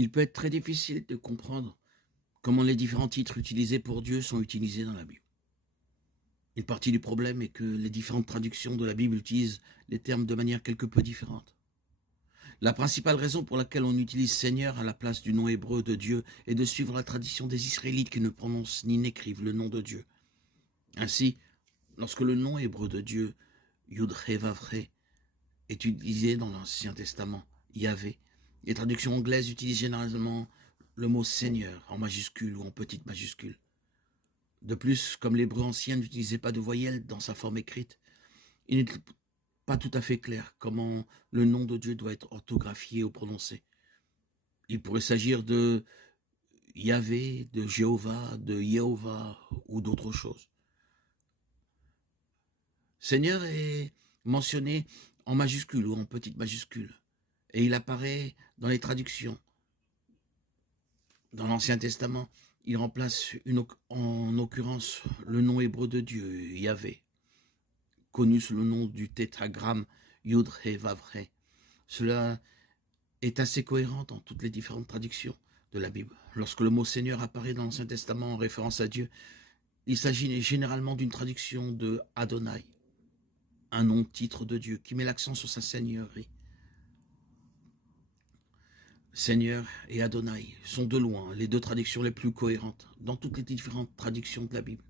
Il peut être très difficile de comprendre comment les différents titres utilisés pour Dieu sont utilisés dans la Bible. Une partie du problème est que les différentes traductions de la Bible utilisent les termes de manière quelque peu différente. La principale raison pour laquelle on utilise Seigneur à la place du nom hébreu de Dieu est de suivre la tradition des Israélites qui ne prononcent ni n'écrivent le nom de Dieu. Ainsi, lorsque le nom hébreu de Dieu, Yud-He-Vav-He, est utilisé dans l'Ancien Testament, Yahvé, les traductions anglaises utilisent généralement le mot Seigneur en majuscule ou en petite majuscule. De plus, comme l'hébreu ancien n'utilisait pas de voyelles dans sa forme écrite, il n'est pas tout à fait clair comment le nom de Dieu doit être orthographié ou prononcé. Il pourrait s'agir de Yahvé, de Jéhovah, de Yehovah ou d'autres choses. Seigneur est mentionné en majuscule ou en petite majuscule, et il apparaît dans les traductions. Dans l'Ancien Testament, il remplace en occurrence le nom hébreu de Dieu, Yahvé, connu sous le nom du tétragramme Yud-He-Vav-He. Cela est assez cohérent dans toutes les différentes traductions de la Bible. Lorsque le mot Seigneur apparaît dans l'Ancien Testament en référence à Dieu, il s'agit généralement d'une traduction de Adonai, un nom-titre de Dieu qui met l'accent sur sa seigneurie. Seigneur et Adonai sont de loin les deux traductions les plus cohérentes dans toutes les différentes traductions de la Bible.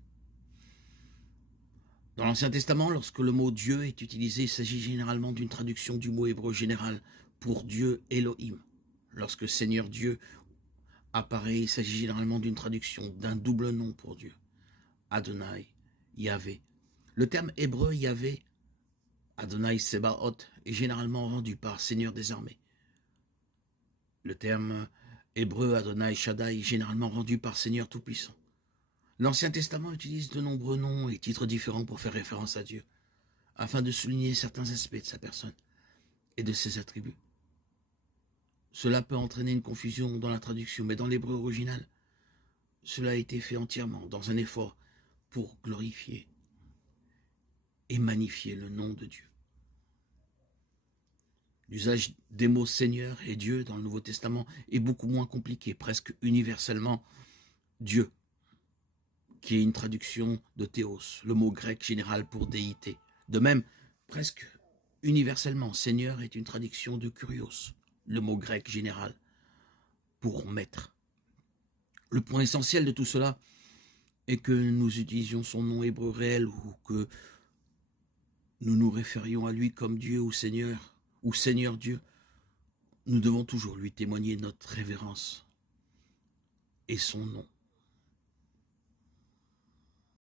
Dans l'Ancien Testament, lorsque le mot Dieu est utilisé, il s'agit généralement d'une traduction du mot hébreu général pour Dieu Elohim. Lorsque Seigneur Dieu apparaît, il s'agit généralement d'une traduction d'un double nom pour Dieu, Adonai, Yahvé. Le terme hébreu Yahvé, Adonai Sebaoth, est généralement rendu par Seigneur des armées. Le terme hébreu Adonai Shaddai est généralement rendu par Seigneur Tout-Puissant. L'Ancien Testament utilise de nombreux noms et titres différents pour faire référence à Dieu, afin de souligner certains aspects de sa personne et de ses attributs. Cela peut entraîner une confusion dans la traduction, mais dans l'hébreu original, cela a été fait entièrement dans un effort pour glorifier et magnifier le nom de Dieu. L'usage des mots Seigneur et Dieu dans le Nouveau Testament est beaucoup moins compliqué, presque universellement Dieu, qui est une traduction de théos, le mot grec général pour déité. De même, presque universellement, Seigneur est une traduction de kurios, le mot grec général pour maître. Le point essentiel de tout cela est que nous utilisions son nom hébreu réel ou que nous nous référions à lui comme Dieu ou Seigneur Dieu. Nous devons toujours lui témoigner notre révérence et son nom